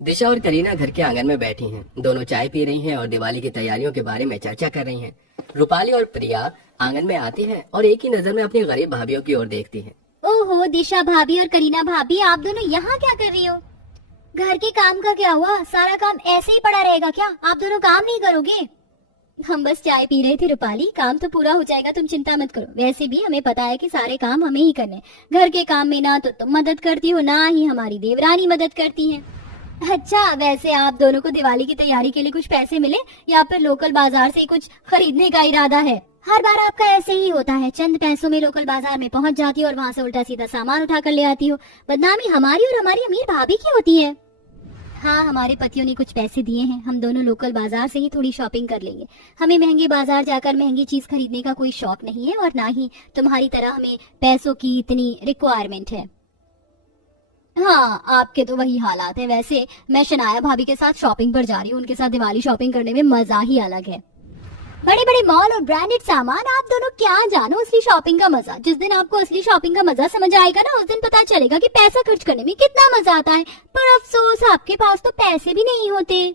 दिशा और करीना घर के आंगन में बैठी हैं। दोनों चाय पी रही हैं और दिवाली की तैयारियों के बारे में चर्चा कर रही हैं। रूपाली और प्रिया आंगन में आती हैं और एक ही नजर में अपनी गरीब भाभीियों की ओर देखती हैं। ओहो, दिशा भाभी और करीना भाभी, आप दोनों यहाँ क्या कर रही हो? घर के काम का क्या हुआ? सारा काम ऐसे ही पड़ा रहेगा क्या? आप दोनों काम नहीं करोगे? हम बस चाय पी रहे थे रूपाली, काम तो पूरा हो जाएगा, तुम चिंता मत करो। वैसे भी हमें पता है कि सारे काम हमें ही करने। घर के काम में ना तो तुम मदद करती हो, ना ही हमारी देवरानी मदद करती है। अच्छा, वैसे आप दोनों को दिवाली की तैयारी के लिए कुछ पैसे मिले या फिर लोकल बाजार से कुछ खरीदने का इरादा है? हर बार आपका ऐसे ही होता है, चंद पैसों में लोकल बाजार में पहुंच जाती हो और वहां से उल्टा सीधा सामान उठा कर ले आती हो। बदनामी हमारी और हमारी अमीर भाभी की होती है। हाँ, हमारे पतियों ने कुछ पैसे दिए हैं, हम दोनों लोकल बाजार से ही थोड़ी शॉपिंग कर लेंगे। हमें महंगे बाजार जाकर महंगी चीज खरीदने का कोई शौक नहीं है और ना ही तुम्हारी तरह हमें पैसों की इतनी रिक्वायरमेंट है। हाँ, आपके तो वही हालात है। वैसे मैं शनाया भाभी के साथ शॉपिंग पर जा रही हूँ, उनके साथ दिवाली शॉपिंग करने में मजा ही अलग है। बड़े बड़े मॉल और ब्रांडेड सामान, आप दोनों क्या जानो असली शॉपिंग का मजा। जिस दिन आपको असली शॉपिंग का मजा समझ आएगा ना, उस दिन पता चलेगा कि पैसा खर्च करने में कितना मजा आता है। पर अफसोस, आपके पास तो पैसे भी नहीं होते।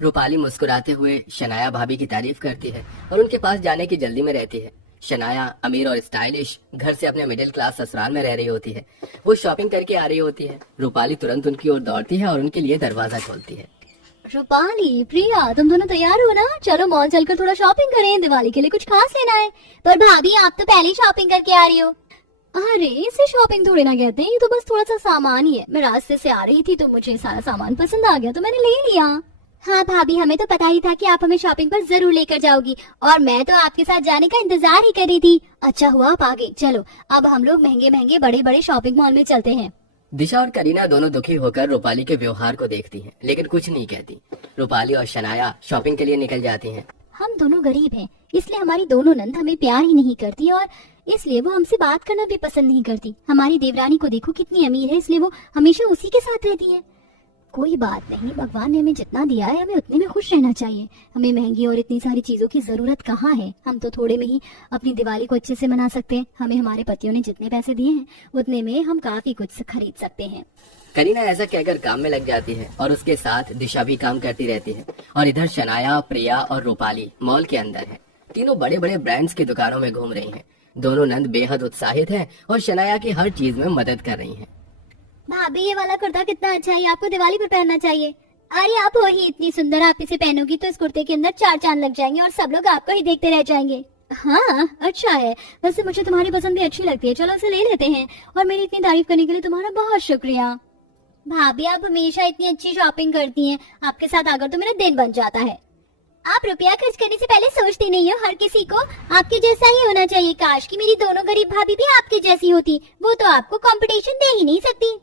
रूपाली मुस्कुराते हुए शनाया भाभी की तारीफ करती है और उनके पास जाने की जल्दी में रहती है। शनाया अमीर और स्टाइलिश घर से अपने मिडिल क्लास ससुराल में रह रही होती है। वो शॉपिंग करके आ रही होती है। रूपाली तुरंत उनकी ओर दौड़ती है और उनके लिए दरवाजा खोलती है। रूपाली, प्रिया, तुम दोनों तैयार हो ना? चलो मॉल चलकर थोड़ा शॉपिंग करें, दिवाली के लिए कुछ खास लेना है। पर भाभी, आप तो पहले ही शॉपिंग करके आ रही हो। अरे, इसे शॉपिंग थोड़ी ना कहते हैं, ये तो बस थोड़ा सा सामान ही है। मैं रास्ते से आ रही थी तो मुझे सारा सामान पसंद आ गया तो मैंने ले लिया। हाँ भाभी, हमें तो पता ही था कि आप हमें शॉपिंग पर जरूर लेकर जाओगी और मैं तो आपके साथ जाने का इंतजार ही कर रही थी। अच्छा हुआ आप आ गई। चलो अब हम लोग महंगे महंगे बड़े बड़े शॉपिंग मॉल में चलते हैं। दिशा और करीना दोनों दुखी होकर रूपाली के व्यवहार को देखती हैं, लेकिन कुछ नहीं कहती। रूपाली और शनाया शॉपिंग के लिए निकल जाती हैं। हम दोनों गरीब हैं, इसलिए हमारी दोनों नंद हमें प्यार ही नहीं करती और इसलिए वो हमसे बात करना भी पसंद नहीं करती। हमारी देवरानी को देखो कितनी अमीर है, इसलिए वो हमेशा उसी के साथ रहती है। कोई बात नहीं, भगवान ने हमें जितना दिया है हमें उतने में खुश रहना चाहिए। हमें महंगी और इतनी सारी चीजों की जरूरत कहाँ है। हम तो थोड़े में ही अपनी दिवाली को अच्छे से मना सकते हैं। हमें हमारे पतियों ने जितने पैसे दिए हैं उतने में हम काफी कुछ खरीद सकते हैं। करीना ऐसा कहकर काम में लग जाती है और उसके साथ दिशा भी काम करती रहती है। और इधर शनाया, प्रिया और रूपाली मॉल के अंदर है। तीनों बड़े बड़े ब्रांड्स की दुकानों में घूम रही हैं। दोनों नंद बेहद उत्साहित हैं और शनाया की हर चीज में मदद कर रही हैं। भाभी, ये वाला कुर्ता कितना अच्छा है, आपको दिवाली पर पहनना चाहिए। अरे, आप हो ही इतनी सुंदर, आप इसे पहनोगी तो इस कुर्ते के अंदर 4 चांद लग जाएंगे और सब लोग आपको ही देखते रह जाएंगे। हाँ, अच्छा है। वैसे मुझे तुम्हारी पसंद भी अच्छी लगती है, चलो इसे ले लेते हैं। और मेरी इतनी तारीफ करने के लिए तुम्हारा बहुत शुक्रिया। भाभी, आप हमेशा इतनी अच्छी शॉपिंग करती हैं, आपके साथ आकर तो मेरा दिन बन जाता है। आप रुपया खर्च करने से पहले सोचती नहीं हो। हर किसी को आपके जैसा ही होना चाहिए। काश कि मेरी दोनों गरीब भाभी भी आपके जैसी होती, वो तो आपको कंपटीशन दे ही नहीं सकती।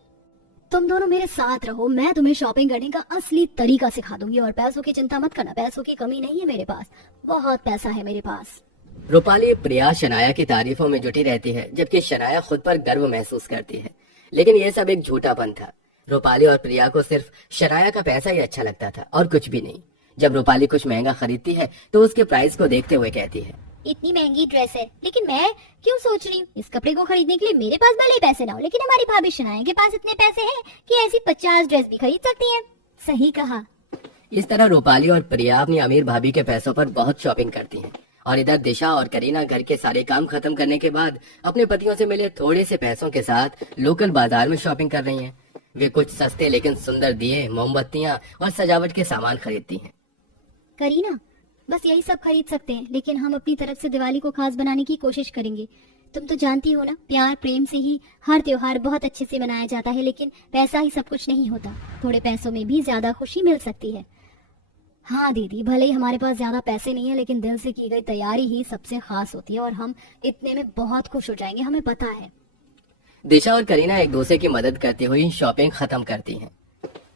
तुम दोनों मेरे साथ रहो, मैं तुम्हें शॉपिंग करने का असली तरीका सिखा दूंगी। और पैसों की चिंता मत करना, पैसों की कमी नहीं है मेरे पास, बहुत पैसा है मेरे पास। रूपाली प्रिया शनाया की तारीफों में जुटी रहती है, जबकि शनाया खुद पर गर्व महसूस करती है। लेकिन यह सब एक झूठापन था। रूपाली और प्रिया को सिर्फ शनाया का पैसा ही अच्छा लगता था और कुछ भी नहीं। जब रूपाली कुछ महंगा खरीदती है तो उसके प्राइस को देखते हुए कहती है, इतनी महंगी ड्रेस है, लेकिन मैं क्यों सोच रही हूँ इस कपड़े को खरीदने के लिए मेरे पास भले ही पैसे ना हो, लेकिन हमारी भाभी शनाया के पास इतने पैसे हैं कि ऐसी 50 ड्रेस भी खरीद सकती हैं। सही कहा। इस तरह रूपाली और प्रिया अपनी अमीर भाभी के पैसों पर बहुत शॉपिंग करती हैं। और इधर दिशा और करीना घर के सारे काम खत्म करने के बाद अपने पतियों से मिले थोड़े से पैसों के साथ लोकल बाजार में शॉपिंग कर रही हैं। वे कुछ सस्ते लेकिन सुंदर दिए, मोमबत्तियां और सजावट के सामान खरीदती हैं। करीना, बस यही सब खरीद सकते हैं, लेकिन हम अपनी तरफ से दिवाली को खास बनाने की कोशिश करेंगे। तुम तो जानती हो ना, प्यार प्रेम से ही हर त्योहार बहुत अच्छे से मनाया जाता है, लेकिन पैसा ही सब कुछ नहीं होता। थोड़े पैसों में भी ज्यादा खुशी मिल सकती है। हाँ दीदी, भले ही हमारे पास ज्यादा पैसे नहीं है, लेकिन दिल से की गई तैयारी ही सबसे खास होती है और हम इतने में बहुत खुश हो जाएंगे, हमें पता है। दिशा और करीना एक दूसरे की मदद करते हुए शॉपिंग खत्म करती हैं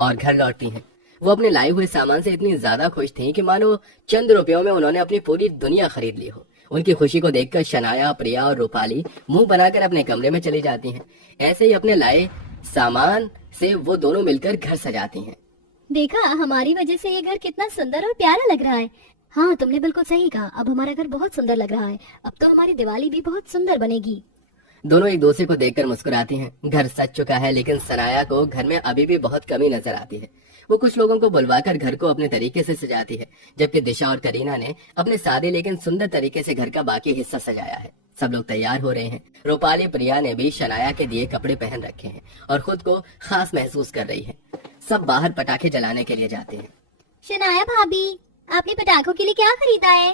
और घर लौटती हैं। वो अपने लाए हुए सामान से इतनी ज्यादा खुश थीं कि मानो चंद रुपयों में उन्होंने अपनी पूरी दुनिया खरीद ली हो। उनकी खुशी को देखकर शनाया, प्रिया और रूपाली मुंह बनाकर अपने कमरे में चली जाती हैं। ऐसे ही अपने लाए सामान से वो दोनों मिलकर घर सजाती हैं। देखा, हमारी वजह से ये घर कितना सुंदर और प्यारा लग रहा है। हाँ, तुमने बिल्कुल सही कहा, अब हमारा घर बहुत सुंदर लग रहा है। अब तो हमारी दिवाली भी बहुत सुंदर बनेगी। दोनों एक दूसरे को देखकर मुस्कुराती हैं। घर सज चुका है, लेकिन सनाया को घर में अभी भी बहुत कमी नजर आती है। वो कुछ लोगों को बुलवाकर घर को अपने तरीके से सजाती है, जबकि दिशा और करीना ने अपने सादे लेकिन सुंदर तरीके से घर का बाकी हिस्सा सजाया है। सब लोग तैयार हो रहे हैं। रूपाली प्रिया ने भी शनाया के दिए कपड़े पहन रखे हैं और खुद को खास महसूस कर रही है। सब बाहर पटाखे जलाने के लिए जाते हैं। शनाया भाभी, आपने पटाखों के लिए क्या खरीदा है?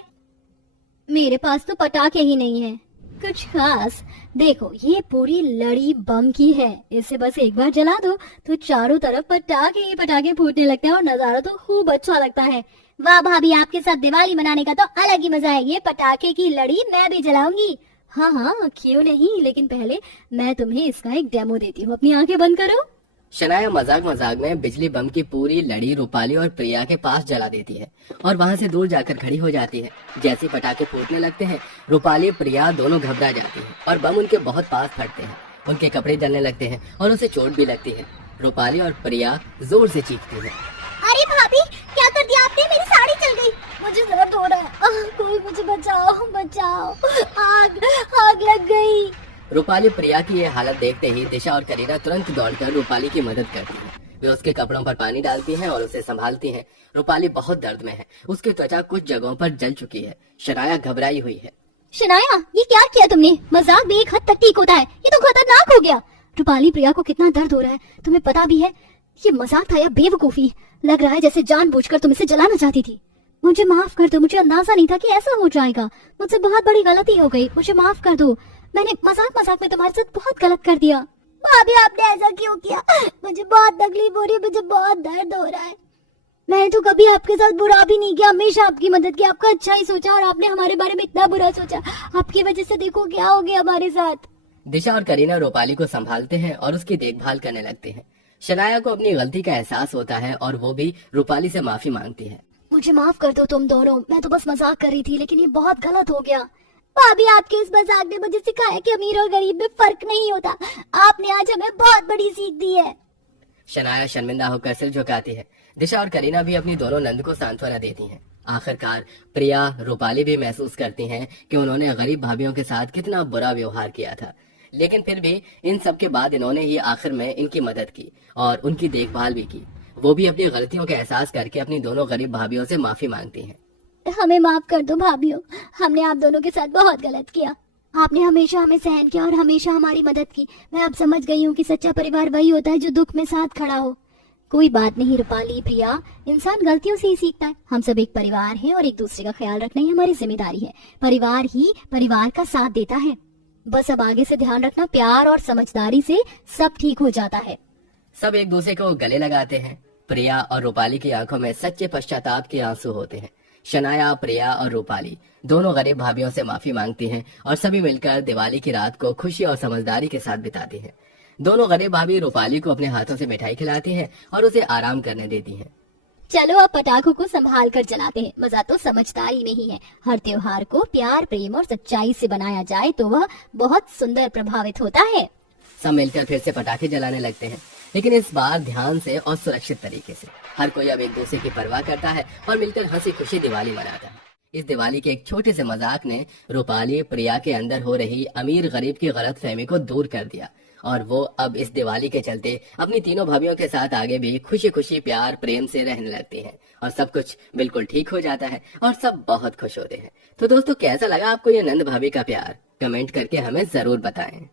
मेरे पास तो पटाखे ही नहीं है कुछ खास। देखो, ये पूरी लड़ी बम की है। इसे बस एक बार जला दो तो चारों तरफ पटाखे ही पटाखे फूटने लगते हैं और नजारा तो खूब अच्छा लगता है। वाह भाभी, आपके साथ दिवाली मनाने का तो अलग ही मजा है। ये पटाखे की लड़ी मैं भी जलाऊंगी। हाँ हाँ, क्यों नहीं, लेकिन पहले मैं तुम्हें इसका एक डेमो देती हूँ। अपनी आंखें बंद करो। शनाया मजाक मजाक में बिजली बम की पूरी लड़ी रूपाली और प्रिया के पास जला देती है और वहां से दूर जाकर खड़ी हो जाती है। जैसे पटाखे फूटने लगते हैं, रूपाली प्रिया दोनों घबरा जाती हैं और बम उनके बहुत पास फटते हैं। उनके कपड़े जलने लगते हैं और उसे चोट भी लगती है। रूपाली और प्रिया जोर से चीखती है। अरे भाभी, क्या कर दिया आपने? मेरी साड़ी चल गई। मुझे दर्द हो रहा है। कोई मुझे बचाओ बचाओ, आग आग लग गई। रूपाली प्रिया की ये हालत देखते ही दिशा और करीना तुरंत दौड़कर रूपाली की मदद करती है। वे उसके कपड़ों पर पानी डालती हैं और उसे संभालती हैं। रूपाली बहुत दर्द में है। उसकी त्वचा कुछ जगहों पर जल चुकी है। शनाया घबराई हुई है। शनाया, ये क्या किया तुमने? मजाक भी एक हद तक ठीक होता है, ये तो खतरनाक हो गया। रूपाली, प्रिया को कितना दर्द हो रहा है तुम्हें पता भी है? ये मजाक था या बेवकूफी? लग रहा है जैसे जानबूझकर तुम इसे जलाना चाहती थी। मुझे माफ कर दो, मुझे अंदाजा नहीं था कि ऐसा हो जाएगा। मुझसे बहुत बड़ी गलती हो गई, मुझे माफ कर दो। मैंने मजाक मजाक में तुम्हारे साथ बहुत गलत कर दिया। भाभी, आपने ऐसा क्यों किया? मुझे बहुत तकलीफ हो रही है, मुझे बहुत दर्द हो रहा है। मैंने तो कभी आपके साथ बुरा भी नहीं किया, हमेशा आपकी मदद की, आपका अच्छा ही सोचा, और आपने हमारे बारे में इतना बुरा सोचा। आपकी वजह से देखो क्या हो गया हमारे साथ। दिशा और करीना रूपाली को संभालते हैं और उसकी देखभाल करने लगते हैं। शनाया को अपनी गलती का एहसास होता है और वो भी रूपाली से माफी मांगती है। मुझे माफ कर दो तुम दोनों, मैं तो बस मजाक कर रही थी, लेकिन ये बहुत गलत हो गया। भाभी, आपके इस मजाक ने मुझे सिखाया कि अमीर और गरीब में फर्क नहीं होता। आपने आज हमें बहुत बड़ी सीख दी है। शनाया शर्मिंदा होकर सिर झुकाती है। दिशा और करीना भी अपनी दोनों नंद को सांत्वना देती हैं। आखिरकार प्रिया, रूपाली भी महसूस करती हैं कि उन्होंने गरीब भाभीियों के साथ कितना बुरा व्यवहार किया था, लेकिन फिर भी इन सब के बाद इन्होंने ही आखिर में इनकी मदद की और उनकी देखभाल भी की। वो भी अपनी गलतियों का एहसास करके अपनी दोनों गरीब भाभीियों से माफी मांगती हैं। हमें माफ कर दो भाभीियों, हमने आप दोनों के साथ बहुत गलत किया। आपने हमेशा हमें सहन किया और हमेशा हमारी मदद की। मैं अब समझ गई हूँ कि सच्चा परिवार वही होता है जो दुख में साथ खड़ा हो। कोई बात नहीं रूपाली, प्रिया, इंसान गलतियों से ही सीखता है। हम सब एक परिवार हैं और एक दूसरे का ख्याल रखना ही हमारी जिम्मेदारी है। परिवार ही परिवार का साथ देता है। बस अब आगे से ध्यान रखना, प्यार और समझदारी से सब ठीक हो जाता है। सब एक दूसरे को गले लगाते हैं। प्रिया और रूपाली की आंखों में सच्चे पश्चाताप के आंसू होते हैं। शनाया, प्रिया और रूपाली दोनों गरीब भाभीियों से माफी मांगती हैं और सभी मिलकर दिवाली की रात को खुशी और समझदारी के साथ बिताती हैं। दोनों गरीब भाभी रूपाली को अपने हाथों से मिठाई खिलाती हैं और उसे आराम करने देती हैं। चलो अब पटाखों को संभाल कर जलाते हैं। मजा तो समझदारी में ही है। हर त्योहार को प्यार, प्रेम और सच्चाई से बनाया जाए तो वह बहुत सुंदर प्रभावित होता है। सब मिलकर फिर से पटाखे जलाने लगते हैं, लेकिन इस बार ध्यान से और सुरक्षित तरीके से। हर कोई अब एक दूसरे की परवाह करता है और मिलकर हंसी खुशी दिवाली मनाता है। इस दिवाली के एक छोटे से मजाक ने रूपाली, प्रिया के अंदर हो रही अमीर गरीब की गलतफहमी को दूर कर दिया और वो अब इस दिवाली के चलते अपनी तीनों भाभीियों के साथ आगे भी खुशी खुशी प्यार प्रेम से रहने लगती हैं और सब कुछ बिल्कुल ठीक हो जाता है और सब बहुत खुश होते हैं। तो दोस्तों, कैसा लगा आपको ये नंद भाभी का प्यार? कमेंट करके हमें जरूर बताएं।